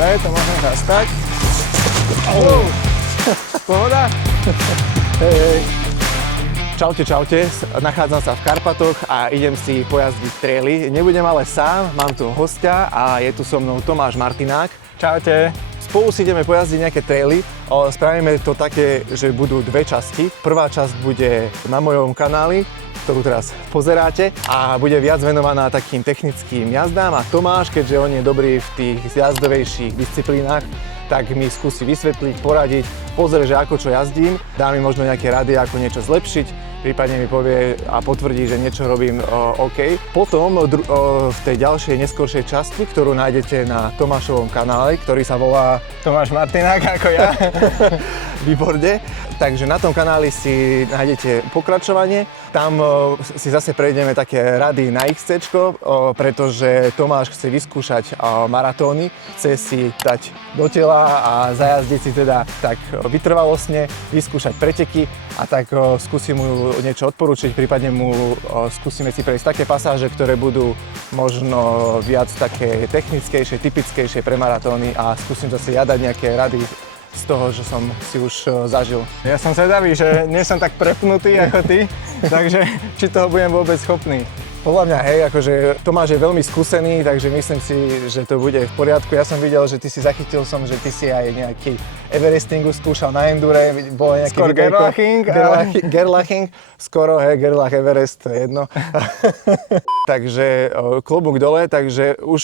Dobre, to môžem zastať. Oh. Pohoda? Hej. Čaute. Nachádzam sa v Karpatoch a idem si pojazdiť traily. Nebudem ale sám, mám tu hostia a je tu so mnou Tomáš Martinák. Čaute. Spolu si ideme pojazdiť nejaké traily. Spravíme to také, že budú dve časti. Prvá časť bude na mojom kanáli, ktorú teraz pozeráte, a bude viac venovaná takým technickým jazdám, a Tomáš, keďže on je dobrý v tých jazdovejších disciplínach, tak mi skúsi vysvetliť, poradiť, pozrie, že ako čo jazdím, dá mi možno nejaké rady, ako niečo zlepšiť, prípadne mi povie a potvrdí, že niečo robím OK. Potom v tej ďalšej, neskoršej časti, ktorú nájdete na Tomášovom kanále, ktorý sa volá Tomáš Martinák, ako ja. Výborne. Takže na tom kanáli si nájdete pokračovanie. Tam si zase prejdeme také rady na XCčko, pretože Tomáš chce vyskúšať maratóny, chce si dať do tela a zajazdiť si teda tak vytrvalostne, vyskúšať preteky, a tak skúsim mu niečo odporučiť, prípadne mu skúsime si prejsť také pasáže, ktoré budú možno viac také technickejšie, typickejšie pre maratóny, a skúsim zase ja dať nejaké rady z toho, že som si už zažil. Ja som zvedavý, že nie som tak prepnutý ako ty, takže či toho budem vôbec schopný. Podľa mňa, hej, akože Tomáš je veľmi skúsený, takže myslím si, že to bude v poriadku. Ja som videl, že ty si zachytil že ty si aj nejaký Everestingu skúšal na endure, bolo nejaký skoro Gerlaching, skoro, hej, Gerlach, Everest, to je jedno. Takže klobúk dole, takže už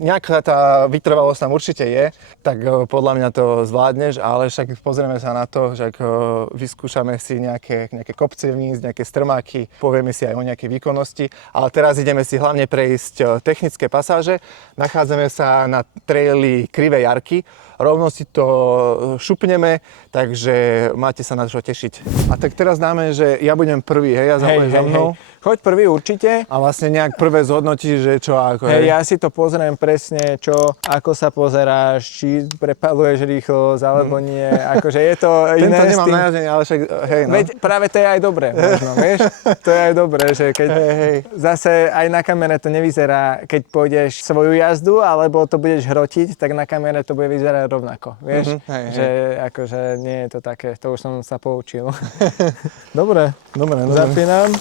nejaká tá vytrvalosť tam určite je, tak podľa mňa to zvládneš, ale však pozrieme sa na to, že vyskúšame si nejaké kopce vníz, nejaké strmáky, povieme si aj o nejakej výkonnosti. Ale teraz ideme si hlavne prejsť technické pasáže. Nachádzame sa na traili Krivé Jarky. Rovno si to šupneme, takže máte sa na čo tešiť. A tak teraz dáme, že ja budem prvý, hej, ja za mnou. Hej. Choď prvý určite. A vlastne nejak prvé zhodnotíš, že čo a ako, hej. Ja si to pozriem presne, ako sa pozeráš, či prepaluješ rýchlosť, alebo nie. Akože je to iné. Tento nemám najazdenie, ale však, hej, no. Veď práve to je aj dobré, možno, vieš? To je aj dobré, že keď zase aj na kamere to nevyzerá, keď pôjdeš svoju jazdu, alebo to budeš hrotiť, tak na kamere to bude vyzerať rovnako, vieš? Že akože nie je to také, to už som sa poučil. Dobre. Zapínam.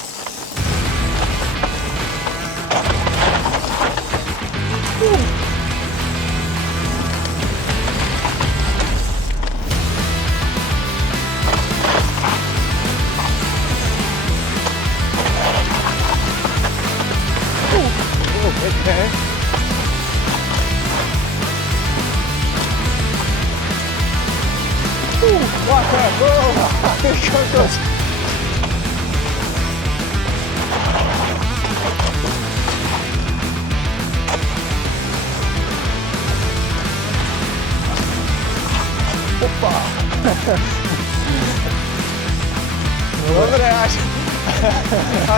Dobre, až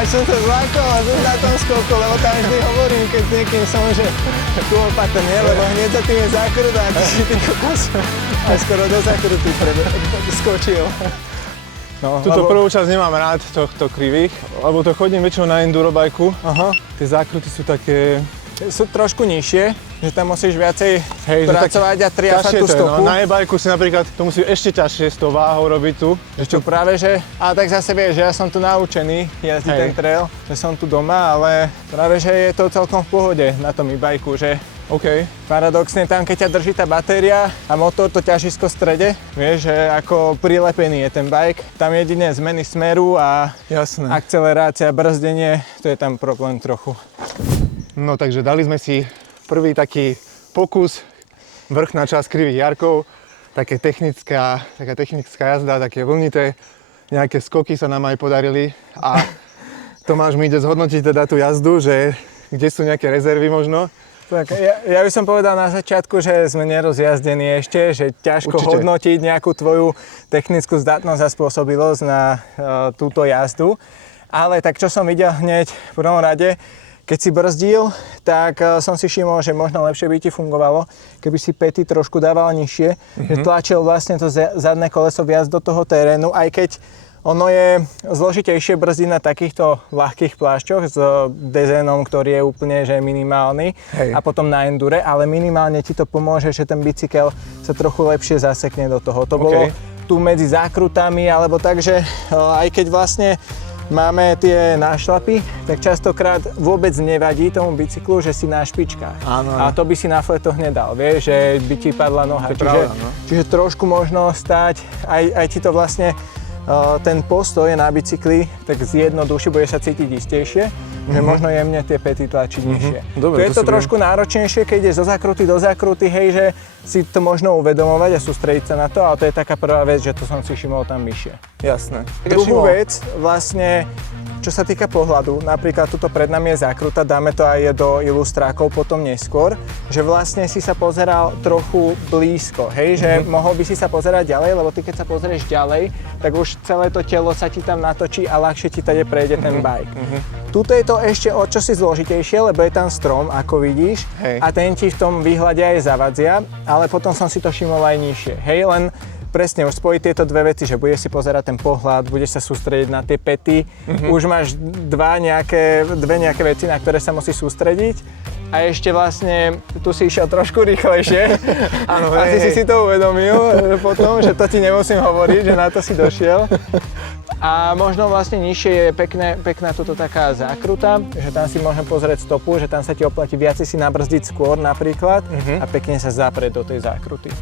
som sa zlákol a na tom skoku, lebo tam vždy hovorím, keď s niekým som, že tu opatrne, lebo hneď za tým je zákrut a ty si tým kokos a skoro do zákrutu skočil. No, túto prvú časť nemám rád, tohto krivých, lebo to chodím väčšinou na endurobajku. Aha. Tie zákruty sú také... Sú trošku nižšie, že tam musíš viacej pracovať a triafať tú stopu. No, na e-bajku si napríklad to musí ešte ťažšie s tou váhou robiť tu. Ešte práve, že... A tak zase vieš, že ja som tu naučený jazdiť ten trail, že som tu doma, ale práve, že je to celkom v pohode na tom e-bajku, že OK. Paradoxne tam, keď ťa drží tá batéria a motor, to ťažisko v strede, vieš, že ako prilepený je ten bike, tam jedine zmeny smeru a akcelerácia, brzdenie, to je tam problém trochu. No takže dali sme si prvý taký pokus, vrchná časť Krivých Jarkov, taká technická jazda, také vlnité, nejaké skoky sa nám aj podarili, a Tomáš mi ide zhodnotiť teda tú jazdu, že kde sú nejaké rezervy možno. Tak ja by som povedal na začiatku, že sme nerozjazdení ešte, že ťažko hodnotiť nejakú tvoju technickú zdatnosť a spôsobilosť na túto jazdu. Ale tak čo som videl hneď v prvom rade, keď si brzdil, tak som si všimol, že možno lepšie by ti fungovalo, keby si päty trošku dával nižšie, že tlačil vlastne to zadné koleso viac do toho terénu, aj keď Ono je zložitejšie brzdiť na takýchto ľahkých plášťoch s dezénom, ktorý je úplne že minimálny. Hej. A potom na endure, ale minimálne ti to pomôže, že ten bicykel sa trochu lepšie zasekne do toho. To bolo tu medzi zákrutami, alebo tak, že aj keď vlastne máme tie nášlapy, tak častokrát vôbec nevadí tomu bicyklu, že si na špičkách. Áno. A to by si na fletoch nedal, vieš, že by ti padla noha. Čiže trošku možno stať, aj ti to vlastne ten postoj na bicykli tak zjednoduší, budeš sa cítiť istejšie, že možno jemne tie päty tlačiť nižšie. Dobre, tu je to trošku náročnejšie, keď ideš zo zákruty, hej, že si to možno uvedomovať a sústrediť sa na to, ale to je taká prvá vec, že to som si všimol tam vyššie. Jasné. Druhú vec, vlastne, čo sa týka pohľadu, napríklad tuto pred nami je zákruta, dáme to aj do ilustrákov potom neskôr, že vlastne si sa pozeral trochu blízko, hej, že mohol by si sa pozerať ďalej, lebo ty keď sa pozrieš ďalej, tak už celé to telo sa ti tam natočí a ľahšie ti tady prejde ten bike. Tuto je to ešte o čosi zložitejšie, lebo je tam strom, ako vidíš, a ten ti v tom výhľade aj zavadzia, ale potom som si to všimol aj nižšie, hej, len presne, už spojiť tieto dve veci, že budeš si pozerať ten pohľad, budeš sa sústrediť na tie päty, už máš dve nejaké veci, na ktoré sa musíš sústrediť a ešte vlastne tu si išiel trošku rýchlejšie. Áno, asi si to uvedomil potom, že to ti nemusím hovoriť, že na to si došiel. A možno vlastne nižšie je pekná toto taká zákruta, že tam si môžem pozrieť stopu, že tam sa ti oplatí viacej si nabrzdiť skôr napríklad a pekne sa zaprieť do tej zákruty.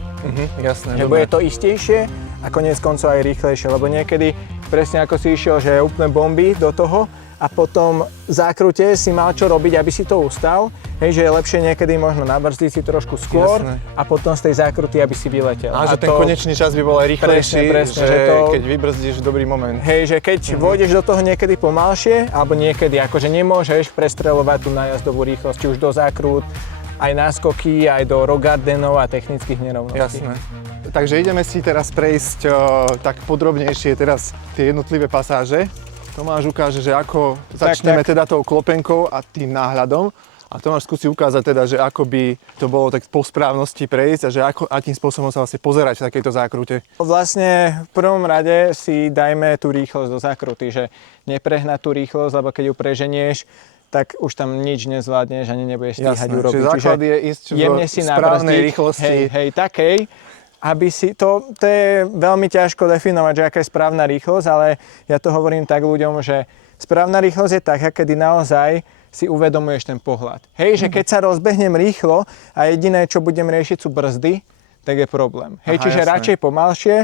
Jasné. Že bude to istejšie a koniec koncov aj rýchlejšie, lebo niekedy presne ako si išiel, že úplne bomby do toho a potom v zákrute si mal čo robiť, aby si to ustal. Hej, že je lepšie niekedy možno nabrzdiť si trošku skôr a potom z tej zákruty, aby si vyletel. A že ten konečný čas by bol aj rýchlejší, presne, že keď vybrzdíš dobrý moment. Hej, že keď vôjdeš do toho niekedy pomalšie, alebo niekedy akože nemôžeš prestreľovať tú nájazdovú rýchlosť, či už do zákrut, aj náskoky, aj do rock gardenov a technických nerovností. Jasné. Takže ideme si teraz prejsť tak podrobnejšie teraz tie jednotlivé pasáže. Tomáš ukáže, že ako začneme teda tou klopenkou a tým náhľadom. A Tomáš skúsi ukázať teda, že ako by to bolo tak po správnosti prejsť a že akým spôsobom sa vlastne pozerať v takejto zákrute. Vlastne v prvom rade si dajme tú rýchlosť do zákruty, že neprehnať tú rýchlosť, lebo keď ju preženieš, tak už tam nič nezvládneš, ani nebudeš stíhať urobiť. Čiže základ je ísť v správnej rýchlosti. Hej, takej, aby si to je veľmi ťažko definovať, že aká je správna rýchlosť, ale ja to hovorím tak ľuďom, že správna rýchlosť je taká, kedy naozaj si uvedomuješ ten pohľad. Hej, že keď sa rozbehnem rýchlo a jediné, čo budem riešiť sú brzdy, tak je problém. Hej, čiže jasné. Radšej pomalšie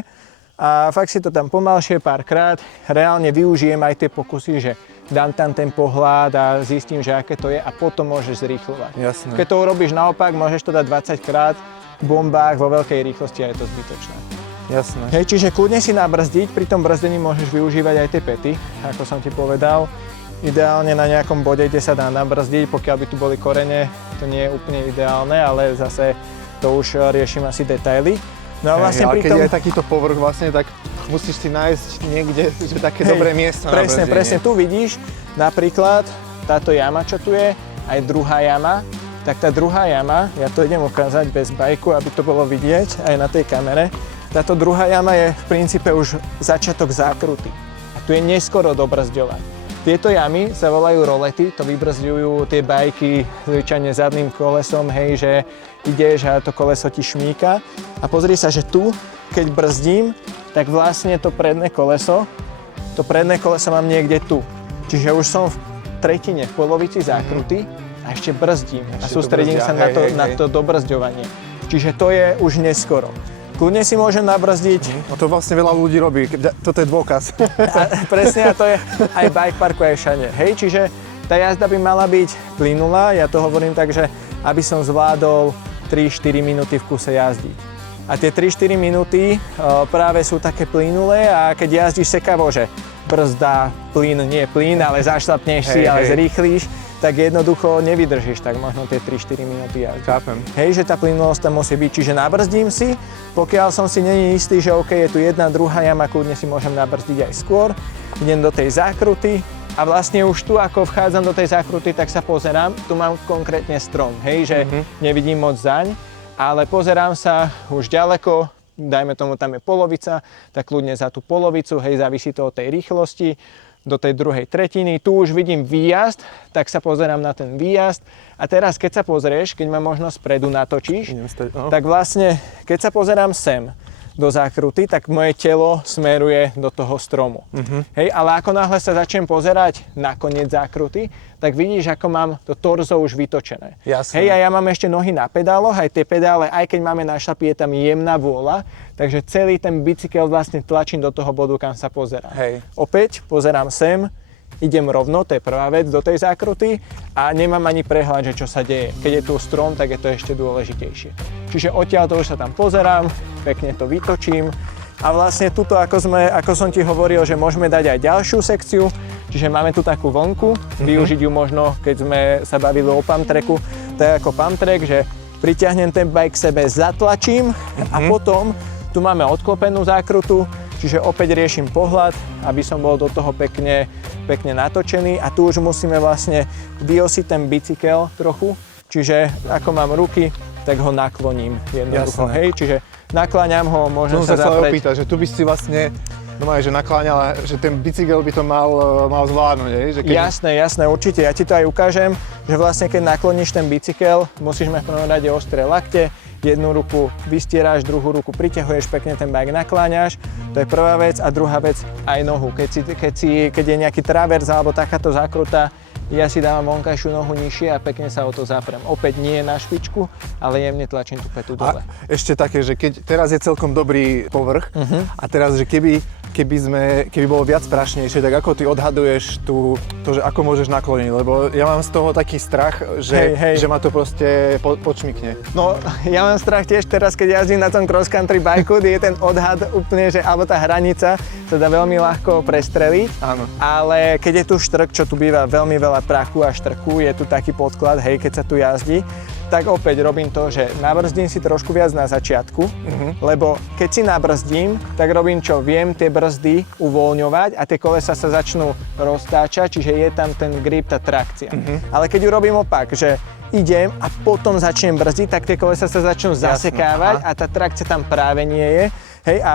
a fakt si to tam pomalšie párkrát, reálne využijem aj tie pokusy, že dám tam ten pohľad a zistím, že aké to je a potom môžeš zrýchľovať. Jasné. Keď to urobíš naopak, môžeš to dať 20 krát v bombách vo veľkej rýchlosti a je to zbytočné. Jasné. Hej, čiže kľudne si nabrzdiť, pri tom brzdení môžeš využívať aj tie päty, ako som ti povedal. Ideálne na nejakom bode, kde sa dá nabrzdiť, pokiaľ by tu boli korene, to nie je úplne ideálne, ale zase to už riešim asi detaily. No a vlastne keď je takýto povrch vlastne, tak musíš si nájsť niekde, že také dobré miesto na brzdenie. Presne, tu vidíš napríklad táto jama, čo tu je, aj druhá jama, tak tá druhá jama, ja to idem ukázať bez bajku, aby to bolo vidieť aj na tej kamere, táto druhá jama je v princípe už začiatok zákruty a tu je neskoro dobrzďovať. Tieto jamy sa volajú rolety, to vybrzďujú tie bajky zvyčajne zadným kolesom, hej, že ideš a to koleso ti šmíka. A pozri sa, že tu, keď brzdím, tak vlastne to predné koleso mám niekde tu. Čiže už som v tretine, v polovici zákruty a ešte brzdím a sústredím sa na to dobrzďovanie. Čiže to je už neskoro. Kľudne si môžem nabrzdiť. No to vlastne veľa ľudí robí, toto je dôkaz. Presne, a to je aj bike parku, aj všade. Hej, čiže tá jazda by mala byť plynulá, ja to hovorím tak, že aby som zvládol 3-4 minúty v kuse jazdiť. A tie 3-4 minúty práve sú také plynulé a keď jazdíš sekavo, že brzda, plyn, nie plyn, ale zašlapneš si, ale zrýchlíš, tak jednoducho nevydržíš tak možno tie 3-4 minúty jazdy. Chápem. Hej, že tá plynulosť tam musí byť, čiže nabrzdím si, pokiaľ som si není istý, že OK, je tu jedna, druhá jama, kľudne si môžem nabrzdiť aj skôr, idem do tej zákruty a vlastne už tu, ako vchádzam do tej zákruty, tak sa pozerám, tu mám konkrétne strom, hej, že nevidím moc zaň, ale pozerám sa už ďaleko, dajme tomu, tam je polovica, tak kľudne za tú polovicu, hej, závisí to od tej rýchlosti, do tej druhej tretiny. Tu už vidím výjazd, tak sa pozerám na ten výjazd. A teraz, keď sa pozrieš, keď ma možno spredu natočíš, tak vlastne, keď sa pozerám sem, do zákruty, tak moje telo smeruje do toho stromu. Hej, ale ako náhle sa začnem pozerať na koniec zákruty, tak vidíš, ako mám to torzo už vytočené. Jasné. Hej, a ja mám ešte nohy na pedáloch, aj tie pedále, aj keď máme na šlapi, je tam jemná vôľa, takže celý ten bicykel vlastne tlačím do toho bodu, kam sa pozerám. Hej. Opäť pozerám sem, idem rovno, to je prvá vec, do tej zákruty a nemám ani prehľad, že čo sa deje. Keď je tu strom, tak je to ešte dôležitejšie. Čiže odtiaľ to už sa tam pozerám, pekne to vytočím a vlastne tuto, ako som ti hovoril, že môžeme dať aj ďalšiu sekciu, čiže máme tu takú vlnku, využiť ju možno, keď sme sa bavili o pump tracku, to je ako pump track, že priťahnem ten bike k sebe, zatlačím a potom tu máme odklopenú zákrutu, čiže opäť riešim pohľad, aby som bol do toho pekne natočený a tu už musíme vlastne vyosiť ten bicykel trochu, čiže ako mám ruky, tak ho nakloním jednoducho, hej, čiže nakláňam ho, môžem sa zaprieť. opýtať, že tu by si vlastne, že nakláňala, že ten bicykel by to mal zvládnuť, hej? Že keď... Jasné, určite, ja ti to aj ukážem, že vlastne keď nakloníš ten bicykel, musíš mať v prvom rade ostré lakte, jednu ruku vystieráš, druhú ruku priťahuješ, pekne ten bike nakláňaš, to je prvá vec a druhá vec aj nohu. Keď je nejaký travers alebo takáto zákruta, ja si dávam vonkajšiu nohu nižšie a pekne sa o to zaprem. Opäť nie na špičku, ale jemne tlačím tú petu dole. A ešte také, že keď teraz je celkom dobrý povrch a teraz, že keby bolo viac prašnejšie, tak ako ty odhaduješ to, že ako môžeš nakloniť? Lebo ja mám z toho taký strach, že ma to proste počmikne. No, ja mám strach tiež teraz, keď jazdím na tom cross country bajku, kde je ten odhad úplne, že alebo tá hranica sa dá veľmi ľahko prestreliť. Áno. Ale keď je tu štrk, čo tu býva veľmi veľa prachu a štrku, je tu taký podklad, hej, keď sa tu jazdí, tak opäť robím to, že nabrzdím si trošku viac na začiatku, lebo keď si nabrzdím, tak robím čo? Viem tie brzdy uvoľňovať a tie kolesa sa začnú roztáčať, čiže je tam ten grip, tá trakcia. Ale keď urobím opak, že idem a potom začnem brzdiť, tak tie kolesa sa začnú zasekávať a tá trakcia tam práve nie je. Hej, a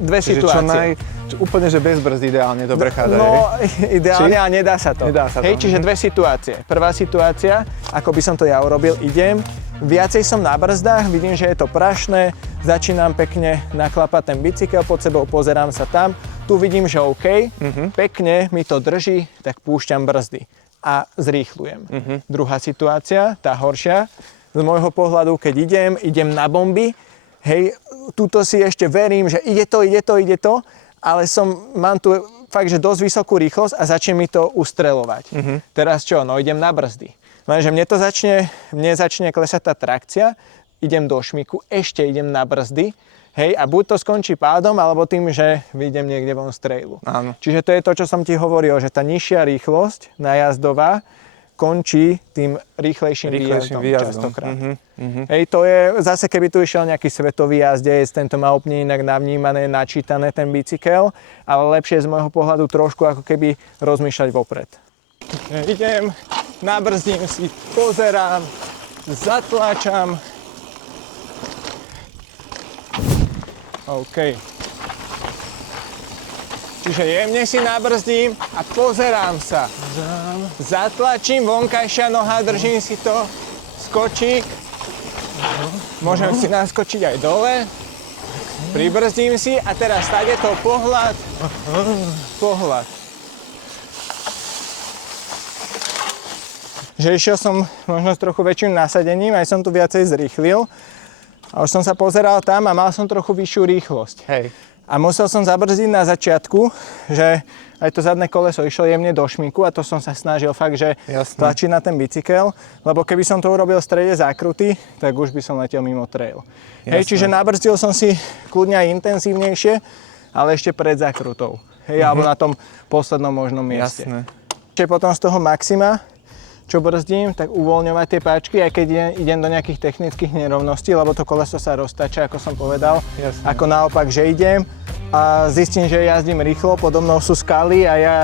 dve situácie. Úplne, že bez brzd ideálne to prechádza. No, ideálne, ale nedá sa to. Nedá sa to. Hej, čiže dve situácie. Prvá situácia, ako by som to ja urobil, idem, viacej som na brzdách, vidím, že je to prašné, začínam pekne naklapať ten bicykel pod sebou, pozerám sa tam, tu vidím, že OK, pekne mi to drží, tak púšťam brzdy a zrýchlujem. Druhá situácia, tá horšia, z môjho pohľadu, keď idem na bomby, hej, tuto si ešte verím, že ide to, ale mám tu fakt, že dosť vysokú rýchlosť a začne mi to ustreľovať. Teraz čo? No idem na brzdy. Lenže mne začne klesať tá trakcia, idem do šmiku, ešte idem na brzdy, hej, a buď to skončí pádom, alebo tým, že vyjdem niekde von z trailu. Áno. Čiže to je to, čo som ti hovoril, že tá nižšia rýchlosť najazdová končí tým rýchlejším výjazdom častokrát. Hej, to je zase, keby tu išiel nejaký svetový jazdec, tento má úplne inak navnímané, načítané ten bicykel, ale lepšie z môjho pohľadu trošku ako keby rozmýšľať vopred. Idem, nabrzdím si, pozerám, zatláčam. OK. Čiže jemne si nabrzdím a pozerám sa. Zatlačím, vonkajšia noha, držím si to, skočík. Môžem si naskočiť aj dole. Pribrzdím si a teraz tak je to pohľad. Že išiel som možno s trochu väčším nasadením, aj som tu viacej zrýchlil. A už som sa pozeral tam a mal som trochu vyššiu rýchlosť. Hej. A musel som zabrzdiť na začiatku, že aj to zadné koleso išlo jemne do šmiku a to som sa snažil fakt, že tlačiť na ten bicykel, lebo keby som to urobil v strede zákruty, tak už by som letel mimo trail. Hej, čiže nabrzdil som si kľudne aj intenzívnejšie, ale ešte pred zákrutou. Hej, alebo na tom poslednom možnom mieste. Jasné. Čiže potom z toho maxima, čo brzdím, tak uvoľňovať tie páčky, aj keď idem do nejakých technických nerovností, lebo to koleso sa roztača, ako som povedal. Jasne. Ako naopak, že idem a zistím, že jazdím rýchlo, podo mnou sú skaly a ja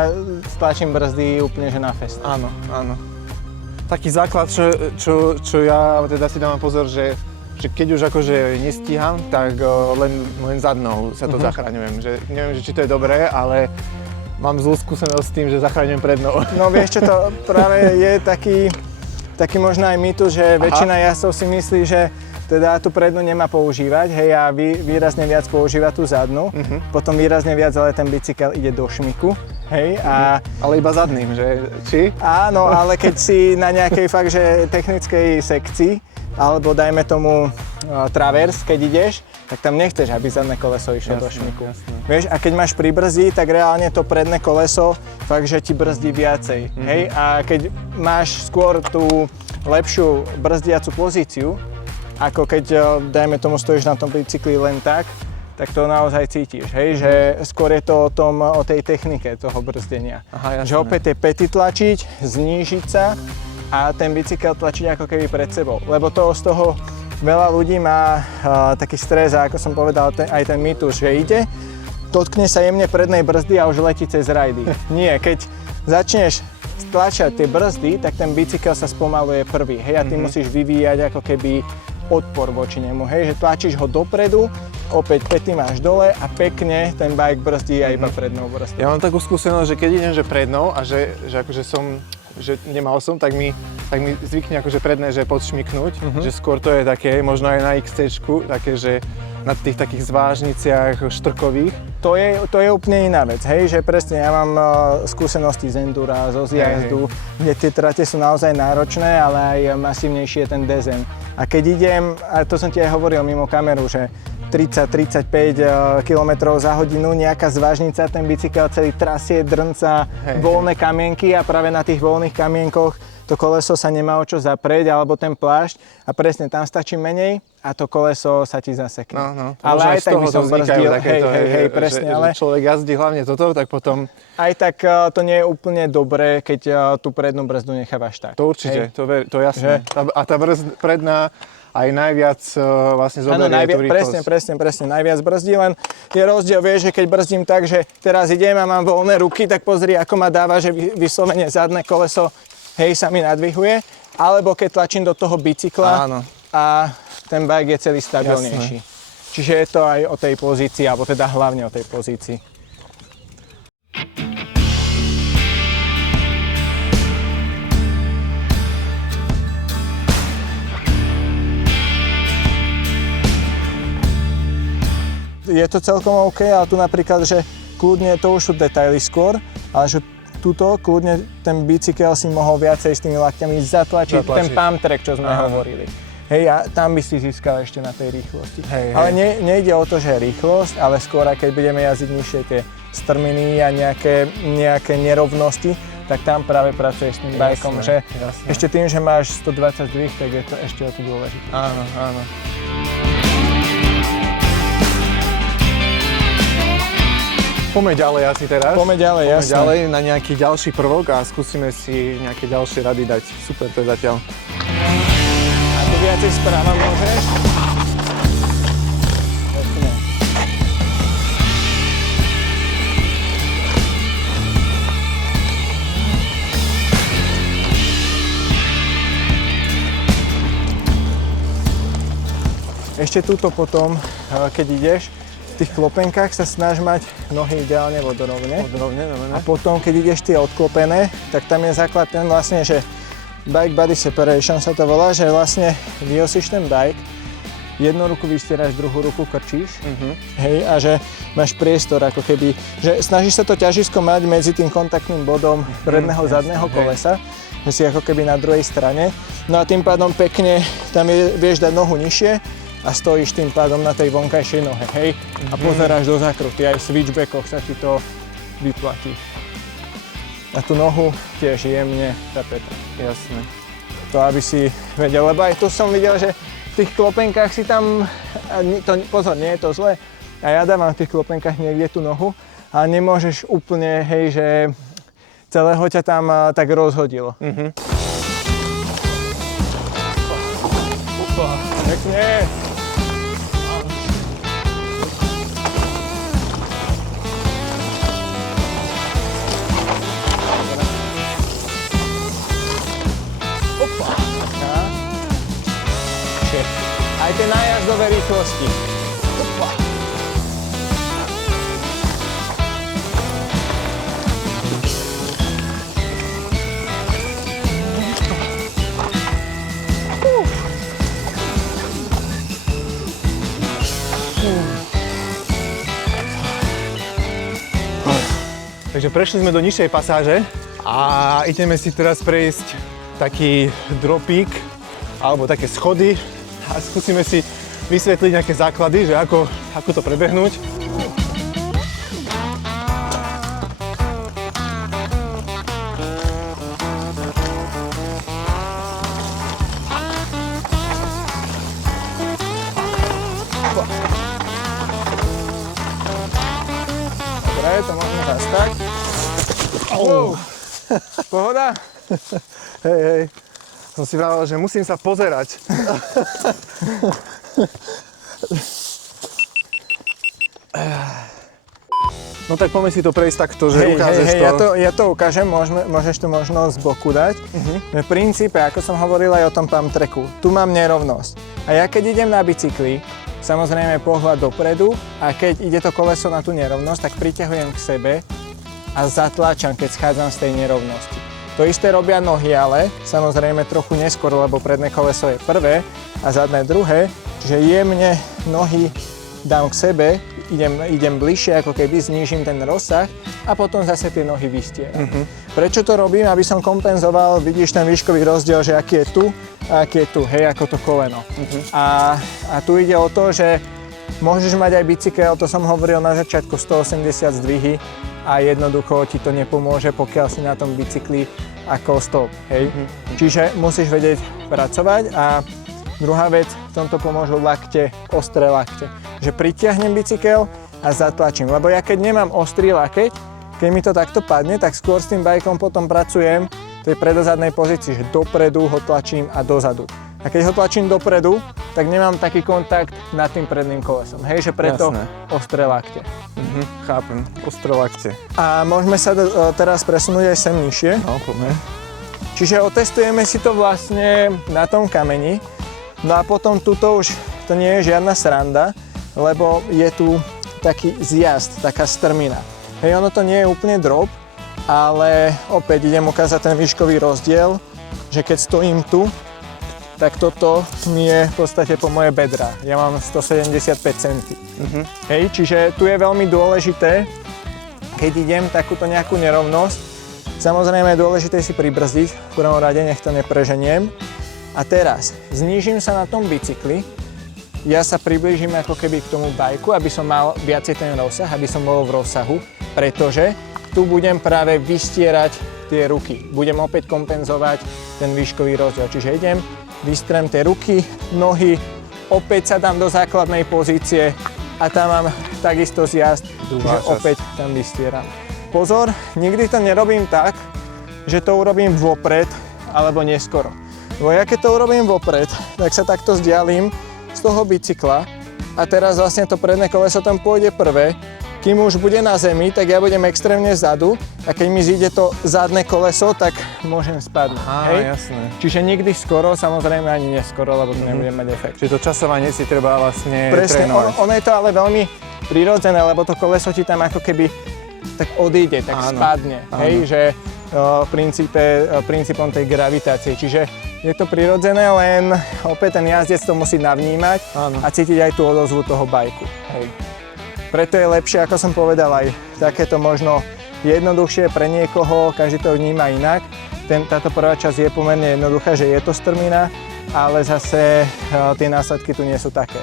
stlačím brzdy úplne že na fest. Áno. Taký základ, čo ja teda si dávam pozor, že že keď už akože nestíham, tak len zadnou sa to zachraňujem. Že, neviem, že či to je dobré, ale mám zlú skúsenosť s tým, že zachraňujem prednou. No vieš čo, to práve je taký možno aj mýtus, že väčšina jazdcov si myslí, že teda tú prednú nemá používať, hej, a výrazne viac používa tú zadnú, potom výrazne viac, ale ten bicykel ide do šmiku, hej, Ale iba zadným, že? Či? Áno, ale keď si na nejakej fakt, že technickej sekcii, alebo dajme tomu travers, keď ideš, tak tam nechceš, aby zadné koleso išlo do šmiku. Jasné. Vieš, a keď máš pri brzdi, tak reálne to predné koleso fakt, že ti brzdí viacej, hej, a keď máš skôr tú lepšiu brzdiacu pozíciu, ako keď, dajme tomu, stojíš na tom bicykli len tak to naozaj cítiš, hej, že skôr je to o tej technike toho brzdenia. Aha, jasné. Že opäť tie pety tlačiť, znížiť sa a ten bicykel tlačiť ako keby pred sebou. Lebo z toho veľa ľudí má taký stres a ako som povedal, aj ten mýtus, že ide, dotkne sa jemne prednej brzdy a už letí cez rajdy. Nie, keď začneš tlačať tie brzdy, tak ten bicykel sa spomaluje prvý, hej, a ty musíš vyvíjať ako keby odpor voči nemu, hej, že tlačíš ho dopredu, opäť pety máš dole a pekne ten bike brzdí aj iba prednou brzdou. Ja mám takú skúsenosť, že keď idem že prednou a že akože že nemal som, tak mi zvykne akože predné, že podšmiknúť, že skôr to je také, možno aj na XC-čku, také, že na tých takých zvážniciach štrkových. To je úplne iná vec, hej, že presne ja mám skúsenosti z endura, zo zjazdu, kde tie trate sú naozaj náročné, ale aj masívnejší je ten dezen. A keď idem, a to som ti aj hovoril mimo kameru, že 30-35 km za hodinu, nejaká zvážnica, ten bicykel celý trasie, drnca, voľné kamienky a práve na tých voľných kamienkoch to koleso sa nemá o čo zaprieť, alebo ten plášť a presne tam stačí menej a to koleso sa ti zasekne. No. Ale aj tak by som brzdil, hej, presne, že človek jazdí hlavne toto, tak potom... Aj tak to nie je úplne dobré, keď tú prednú brzdu nechávaš tak. To určite, to jasné. A tá predná aj najviac vlastne zoberie tú rýchlosť. Presne, najviac brzdí, len je rozdiel, vieš, že keď brzdím tak, že teraz idem a mám voľné ruky, tak pozri, ako ma dáva, že vyslovene zadné koleso, hej, sa mi nadvihuje, alebo keď tlačím do toho bicykla a ten bike je celý stabilnejší. Jasné. Čiže je to aj o tej pozícii, alebo teda hlavne o tej pozícii. Je to celkom OK, ale tu napríklad, že kľudne to už sú detaily skôr, ale že tuto kľudne ten bicykel si mohol viacej s tými lakťami zatlačiť. Ten pump track, čo sme hovorili. Hej, a tam by si získal ešte na tej rýchlosti. Ale nejde o to, že rýchlosť, ale skôr, keď budeme jazdiť nižšie tie strminy a nejaké nerovnosti, tak tam práve pracuješ s tým bajkom, že ešte tým, že máš 120 zdvih, tak je to ešte o to dôležité. Áno. Poďme ďalej asi teraz. Poďme ďalej na nejaký ďalší prvok a skúsime si nejaké ďalšie rady dať. Super, to je zatiaľ. A tu viacej správa môžeš? Pekne. Ešte túto potom, keď ideš, v tých klopenkách sa snaž mať nohy ideálne vodorovne. A potom, keď ideš tie odklopené, tak tam je základ ten vlastne, že bike body separation sa to volá, že vlastne vyosíš ten bike, jednu ruku vystieraš, druhú ruku krčíš, hej, a že máš priestor ako keby, že snažíš sa to ťažisko mať medzi tým kontaktným bodom predného zadného kolesa, že si ako keby na druhej strane, no a tým pádom pekne tam vieš dať nohu nižšie, a stojíš tým pádom na tej vonkajšej nohe, hej? A pozeráš do zákruty, aj v switchbackoch sa ti to vyplatí. Na tú nohu tiež jemne tapeta. Jasné. To aby si vedel, lebo aj tu som videl, že v tých klopenkách si tam, pozor, nie je to zle, a ja dávam v tých klopenkách niekde tú nohu, a nemôžeš úplne, hej, že celého ťa tam tak rozhodilo. Pekne. Aj aj tie nájazdové rýchlosti. Takže prešli sme do nižšej pasáže a ideme si teraz prejsť taký dropík alebo také schody a skúsime si vysvetliť nejaké základy, že ako to prebehnúť. Dobre, to môžeme zase tak. Pohoda? Hej. Som si vravel, že musím sa pozerať. No tak poďme si to prejsť takto, že ukážeš to. Ja to ukážem, môžeš to možno z boku dať. V princípe, ako som hovoril aj o tom pump tracku, tu mám nerovnosť. A ja keď idem na bicykli, samozrejme pohľad dopredu a keď ide to koleso na tú nerovnosť, tak priťahujem k sebe a zatláčam, keď schádzam z tej nerovnosti. To isté robia nohy, ale samozrejme trochu neskôr, lebo predné koleso je prvé a zadné druhé, čiže jemne nohy dám k sebe, idem bližšie, ako keby znížim ten rozsah a potom zase tie nohy vystieram. Prečo to robím? Aby som kompenzoval, vidíš ten výškový rozdiel, že aký je tu a aký je tu, hej, ako to koleno. A tu ide o to, že môžeš mať aj bicykel, to som hovoril na začiatku, 180 zdvihy a jednoducho ti to nepomôže, pokiaľ si na tom bicykli ako stop, hej. Čiže musíš vedieť pracovať a druhá vec, v tomto pomôžu lakte, ostré lakte. Že pritiahnem bicykel a zatlačím, lebo ja keď nemám ostrý lakeť, keď mi to takto padne, tak skôr s tým bajkom potom pracujem v tej predozadnej pozícii, že dopredu ho tlačím a dozadu. A keď ho tlačím dopredu, tak nemám taký kontakt nad tým predným kolesom. Hej, že preto ostré lakte. Chápem, ostré lakte. A môžeme sa teraz presunúť aj sem nižšie. No, poďme. Čiže otestujeme si to vlastne na tom kameni. No a potom tuto už to nie je žiadna sranda, lebo je tu taký zjazd, taká strmina. Hej, ono to nie je úplne drop, ale opäť idem ukázať ten výškový rozdiel, že keď stojím tu, tak toto mi je v podstate po moje bedra. Ja mám 175 cm. Hej, čiže tu je veľmi dôležité, keď idem takúto nejakú nerovnosť, samozrejme je dôležité si pribrzdiť, v prvom rade nech to nepreženiem. A teraz znížim sa na tom bicykli, ja sa priblížim ako keby k tomu bajku, aby som mal viacej ten rozsah, aby som bol v rozsahu, pretože tu budem práve vystierať tie ruky. Budem opäť kompenzovať ten výškový rozdiel. Čiže idem, vystrem tie ruky, nohy, opäť sa dám do základnej pozície a tam mám takisto zjazd, že opäť tam vystieram. Pozor, nikdy to nerobím tak, že to urobím vopred alebo neskoro. Lebo ja keď to urobím vopred, tak sa takto vzdialím z toho bicykla a teraz vlastne to predné koleso tam pôjde prvé. Kým už bude na zemi, tak ja budem extrémne vzadu a keď mi zíde to zadné koleso, tak môžem spadnúť. Hej? Jasné. Čiže nikdy skoro, samozrejme ani neskoro, lebo to nebude mať efekt. Čiže to časovanie si treba vlastne presne, trénovať. ono je to ale veľmi prirodzené, lebo to koleso ti tam ako keby tak odíde, tak spadne. Hej? Že princípom tej gravitácie. Čiže je to prirodzené, len opäť ten jazdec to musí navnímať a cítiť aj tú odozvu toho bajku. Hej. Preto je lepšie, ako som povedal, aj takéto možno jednoduchšie pre niekoho, každý to vníma inak. Táto prvá časť je pomerne jednoduchá, že je to strmina, ale zase tie následky tu nie sú také.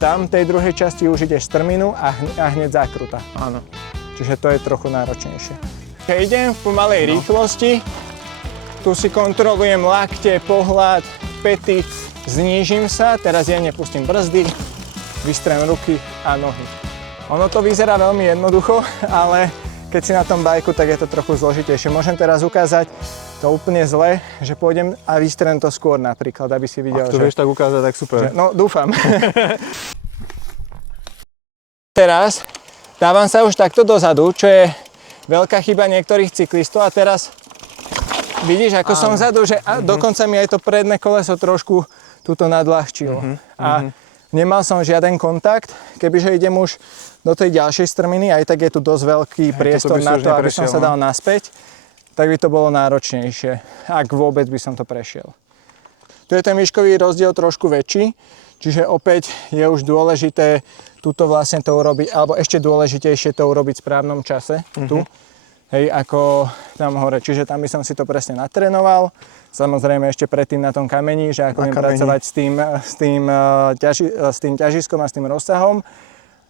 Tam v tej druhej časti už ideš strminu a hneď zákruta. Áno. Čiže to je trochu náročnejšie. Keď idem v pomalej rýchlosti, tu si kontrolujem lakte, pohľad, päty, znížim sa, teraz jemne pustím brzdy, vystrem ruky a nohy. Ono to vyzerá veľmi jednoducho, ale keď si na tom bajku, tak je to trochu zložitejšie. Môžem teraz ukázať to úplne zle, že pôjdem a vystrem to skôr napríklad, aby si videl, Ak to vieš tak ukázať, tak super. No, dúfam. Teraz dávam sa už takto dozadu, čo je veľká chyba niektorých cyklistov a teraz vidíš, ako som vzadu, že dokonca mi aj to predné koleso trošku tuto nadľahčilo. A nemal som žiaden kontakt, kebyže idem už do tej ďalšej strminy, aj tak je tu dosť veľký priestor na to, aby som sa dal naspäť, tak by to bolo náročnejšie, ak vôbec by som to prešiel. Tu je ten výškový rozdiel trošku väčší, čiže opäť je už dôležité tuto vlastne to urobiť, alebo ešte dôležitejšie to urobiť v správnom čase, tu, hej, ako tam hore. Čiže tam by som si to presne natrénoval. Samozrejme ešte predtým na tom kameni, že ako viem pracovať s tým ťažiskom a s tým rozsahom.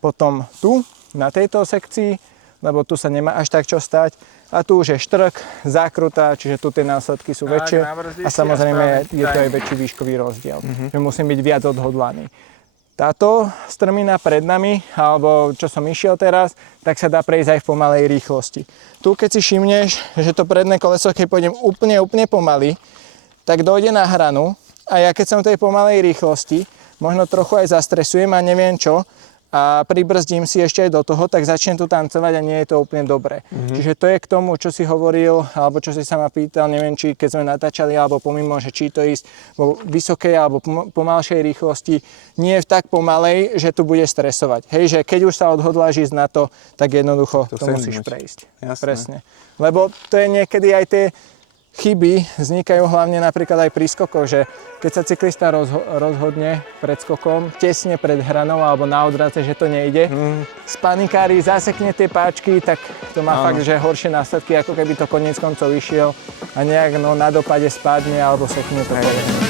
Potom tu, na tejto sekcii, lebo tu sa nemá až tak čo stať. A tu už je štrk, zákruta, čiže tu tie následky sú väčšie a samozrejme je to aj väčší výškový rozdiel. Že musím byť viac odhodlaný. Táto strmina pred nami, alebo čo som išiel teraz, tak sa dá prejsť aj v pomalej rýchlosti. Tu keď si všimneš, že to predné koleso, keď pôjdem úplne pomaly, tak dojde na hranu a ja keď som v tej pomalej rýchlosti, možno trochu aj zastresujem a neviem čo, a pribrzdím si ešte aj do toho, tak začnem tu tancovať a nie je to úplne dobré. Čiže to je k tomu, čo si hovoril, alebo čo si sa ma pýtal, neviem, či keď sme natáčali, alebo pomimo, že či to ísť vo vysokej alebo pomalšej rýchlosti, nie je tak pomalej, že tu bude stresovať. Hej, že keď už sa odhodláš ísť na to, tak jednoducho to musíš prejsť. Jasné. Presne. Lebo to je niekedy aj tie chyby vznikajú hlavne napríklad aj pri skokoch, že keď sa cyklista rozhodne pred skokom, tesne pred hranou alebo na odrace, že to nejde, spanikári, zasekne tie páčky, tak to má fakt, že horšie následky, ako keby to koniec koncov išiel a nejak na dopade spadne alebo sekne to koleno.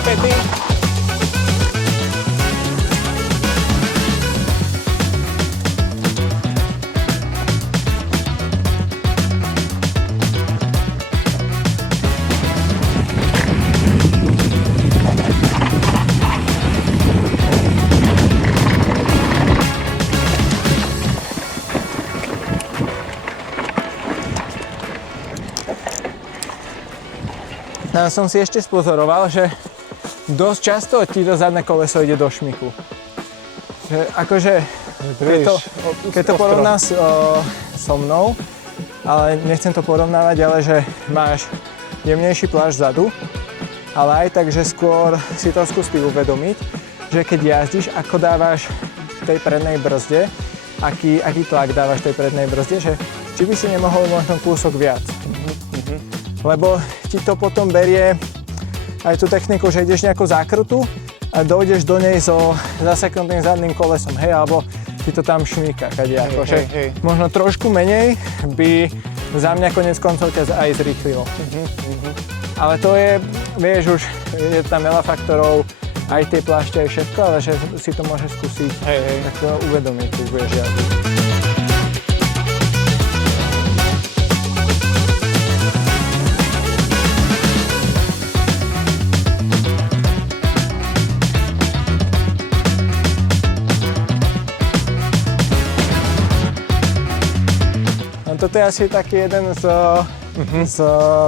Pety. Ja som si ešte spozoroval, že dosť často ti to zadné koleso ide do šmiku. Že akože, keď to porovnáš so mnou, ale nechcem to porovnávať, ale že máš jemnejší plášť vzadu, ale aj tak, že skôr si to skús uvedomiť, že keď jazdíš, ako dávaš tej prednej brzde, aký tlak dávaš tej prednej brzde, že či by si nemohol možno kúsok viac. Lebo ti to potom berie aj tú techniku, že ideš nejakú zákrutu a dojdeš do nej so zaseknutým zadným kolesom, hej, alebo ti to tam šmíka, kadejako, že možno trošku menej by za mňa konec koncov ťa aj zrýchlilo. Ale to je, vieš, už je tam veľa faktorov, aj tie plášte, aj všetko, ale že si to môžeš skúsiť tak to uvedomiť, keď budeš jazdiť. Toto je asi taký jeden z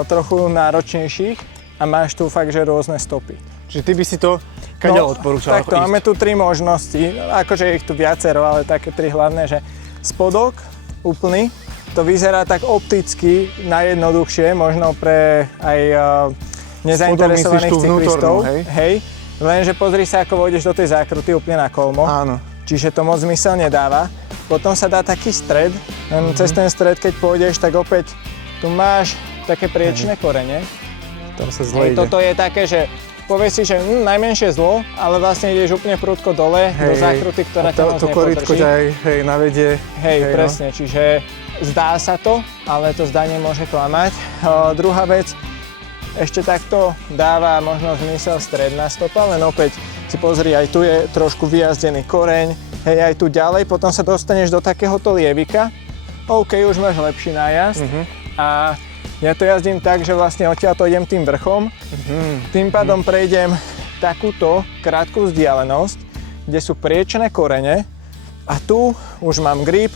trochu náročnejších a máš tu fakt, že rôzne stopy. Čiže ty by si to kadeľ odporúčal takto, máme tu 3 možnosti, akože ich tu viacero, ale také 3 hlavné, že spodok úplný, to vyzerá tak opticky najjednoduchšie, možno pre aj nezainteresovaných cyklistov. Hej, lenže pozri sa, ako vojdeš do tej zákruty úplne na kolmo. Áno. Čiže to moc zmysel nedáva. Potom sa dá taký stred, cez ten stred, keď pôjdeš, tak opäť tu máš také priečné korene. Tam sa zle ide. Toto je také, že povieš si, že najmenšie zlo, ale vlastne ideš úplne prudko dole do zákruty, ktorá ťa moc nepodrží. To korítko ťa aj navedie. Hej, presne, čiže zdá sa to, ale to zdanie môže klamať. Druhá vec, ešte takto dáva možno zmysel stredná stopa, len opäť si pozri, aj tu je trošku vyjazdený koreň, hej, aj tu ďalej, potom sa dostaneš do takéhoto lievika. OK, už máš lepší nájazd a ja to jazdím tak, že vlastne odtiaľ to idem tým vrchom, tým pádom prejdem takúto krátku vzdialenosť, kde sú priečné korene a tu už mám grip,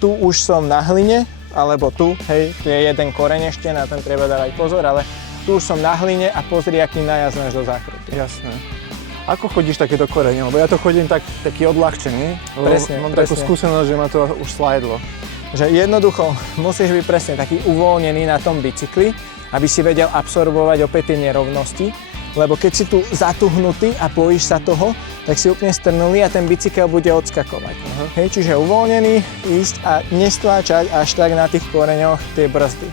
tu už som na hline, alebo tu je jeden koreň ešte, na ten treba dávať pozor, ale tu už som na hline a pozri, aký najazd máš do zákruty. Jasné. Ako chodíš takéto korene? Lebo ja to chodím taký odľahčený, lebo mám takú skúsenosť, že ma to už slajdlo. Že jednoducho musíš byť presne taký uvoľnený na tom bicykli, aby si vedel absorbovať opäť tie nerovnosti, lebo keď si tu zatuhnutý a bojíš sa toho, tak si úplne strnulý a ten bicykel bude odskakovať. Hej, čiže uvoľnený, ísť a nestláčať až tak na tých koreňoch tie brzdy.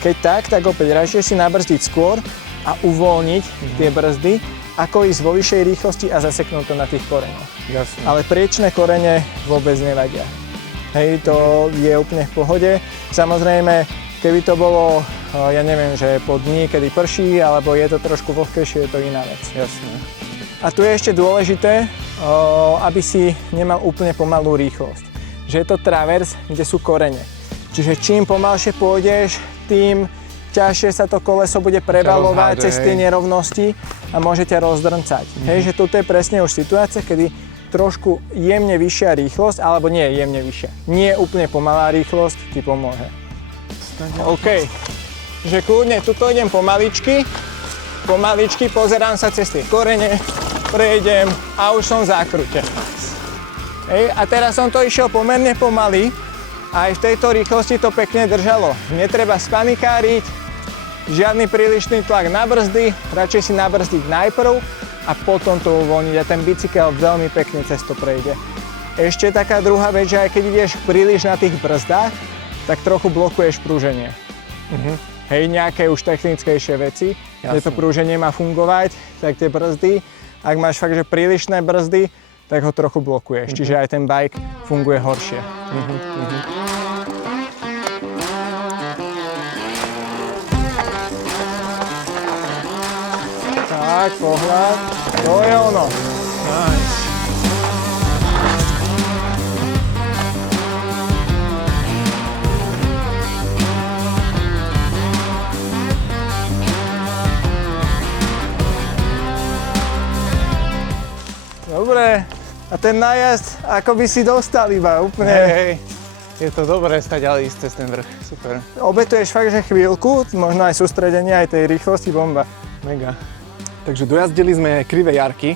Keď tak opäť radšej si nabrzdiť skôr a uvoľniť tie brzdy, ako ísť vo vyššej rýchlosti a zaseknúť to na tých koreňoch. Jasne. Ale priečné korene vôbec nevadia. Hej, to je úplne v pohode. Samozrejme, keby to bolo, ja neviem, že po dni, kedy prší, alebo je to trošku vlhkejšie, je to iná vec. Jasne. A tu je ešte dôležité, aby si nemal úplne pomalú rýchlosť. Že je to travers, kde sú korene. Čiže čím pomalšie pôjdeš, tým ťažšie sa to koleso bude prevalovať cez tie nerovnosti a môže ťa rozdrncať. Hej, že toto je presne už situácia, kedy trošku jemne vyššia rýchlosť, alebo nie jemne vyššia. Nie úplne pomalá rýchlosť ti pomôže. OK, že kľudne tuto idem pomaličky, pozerám sa cez tie korene, prejdem a už som v zákrute. Hej, a teraz som to išiel pomerne pomaly, a aj v tejto rýchlosti to pekne držalo. Netreba spanikáriť, žiadny prílišný tlak na brzdy, radšej si nabrzdiť najprv a potom to uvoľniť a ten bicykel veľmi pekne cez to prejde. Ešte taká druhá vec, že aj keď ideš príliš na tých brzdách, tak trochu blokuješ prúženie. Hej, nejaké už technickejšie veci, kde to prúženie má fungovať, tak tie brzdy, ak máš fakt, že prílišné brzdy, tak ho trochu blokuješ, čiže aj ten bike funguje horšie. Tak, pohľad, to je ono. Nice. Dobre, a ten nájazd, ako by si dostal iba úplne. Hej, je to dobré stať, ale ísť cez ten vrch, super. Obetuješ fakt, že chvíľku, možno aj sústredenie, aj tej rýchlosti, bomba. Mega. Takže dojazdili sme krivé jarky,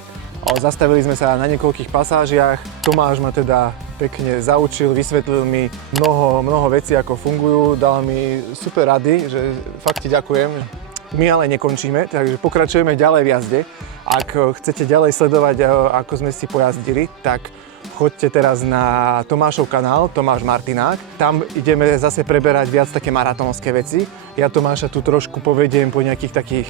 zastavili sme sa na niekoľkých pasážiach. Tomáš ma teda pekne zaučil, vysvetlil mi mnoho vecí, ako fungujú, dal mi super rady, že fakt ti ďakujem. My ale nekončíme, takže pokračujeme ďalej v jazde. Ak chcete ďalej sledovať, ako sme si pojazdili, tak choďte teraz na Tomášov kanál, Tomáš Martinák. Tam ideme zase preberať viac také maratónske veci. Ja Tomáša tu trošku povediem po nejakých takých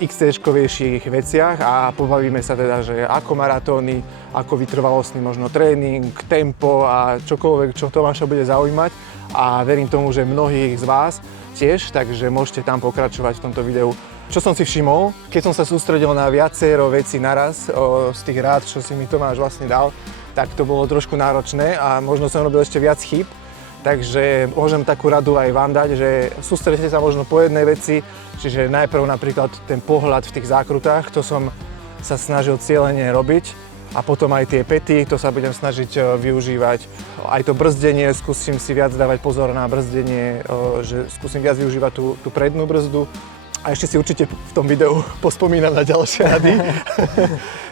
XC-škovejších veciach a pobavíme sa teda, že ako maratóny, ako vytrvalostný možno tréning, tempo a čokoľvek, čo Tomáša bude zaujímať. A verím tomu, že mnohých z vás tiež, takže môžete tam pokračovať v tomto videu. Čo som si všimol, keď som sa sústredil na viacero vecí naraz z tých rád, čo si mi Tomáš vlastne dal, tak to bolo trošku náročné a možno som robil ešte viac chýb. Takže môžem takú radu aj vám dať, že sústredite sa možno po jednej veci, čiže najprv napríklad ten pohľad v tých zákrutách, to som sa snažil cieľene robiť a potom aj tie pety, to sa budem snažiť využívať. Aj to brzdenie, skúsim si viac dávať pozor na brzdenie, že skúsim viac využívať tú prednú brzdu. A ešte si určite v tom videu pospomínam na ďalšie rady.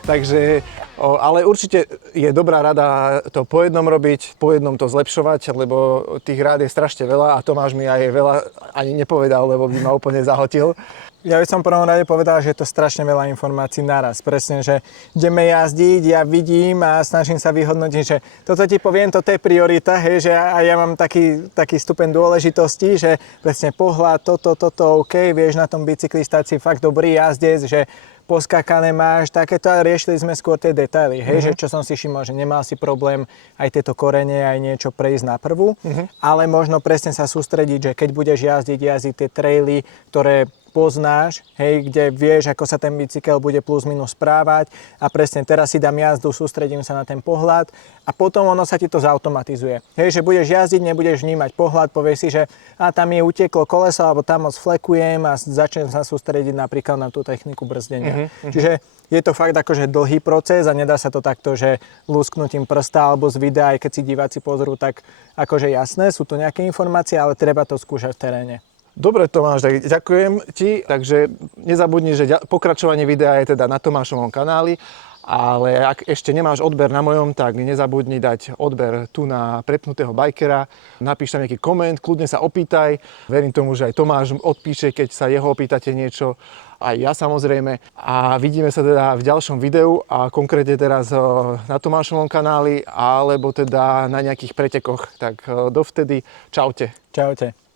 Takže, ale určite je dobrá rada to po jednom robiť, po jednom to zlepšovať, lebo tých rád je strašne veľa a Tomáš mi aj veľa ani nepovedal, lebo by ma úplne zahotil. Ja by som v prvom rade povedal, že je to strašne veľa informácií naraz. Presne, že ideme jazdiť, ja vidím a snažím sa vyhodnotiť, že toto ti poviem, toto je priorita, hej, že a ja mám taký stupeň dôležitosti, že presne pohľad, toto, OK, vieš na tom bicykli stať si fakt dobrý jazdec, že poskákané máš, takéto, a riešili sme skôr tie detaily, hej, že čo som si všimol, že nemal si problém aj tieto korene, aj niečo prejsť na prvú, ale možno presne sa sústrediť, že keď budeš jazdiť tie traily, ktoré poznáš, hej, kde vieš, ako sa ten bicykel bude plus minus správať a presne teraz si dám jazdu, sústredím sa na ten pohľad a potom ono sa ti to zautomatizuje. Hej, že budeš jazdiť, nebudeš vnímať pohľad, povieš si, že tam mi uteklo koleso alebo tam moc flekujem a začnem sa sústrediť napríklad na tú techniku brzdenia. Čiže Je to fakt akože dlhý proces a nedá sa to takto, že lusknutím prsta alebo z videa, aj keď si diváci pozrú, tak akože jasné, sú to nejaké informácie, ale treba to skúšať v teréne. Dobre, Tomáš, tak ďakujem ti, takže nezabudni, že pokračovanie videa je teda na Tomášovom kanáli, ale ak ešte nemáš odber na mojom, tak nezabudni dať odber tu na Prepnutého bajkera, napíš tam nejaký koment, kľudne sa opýtaj, verím tomu, že aj Tomáš odpíše, keď sa jeho opýtate niečo, aj ja samozrejme. A vidíme sa teda v ďalšom videu a konkrétne teraz na Tomášovom kanáli alebo teda na nejakých pretekoch. Tak dovtedy, čaute. Čaute.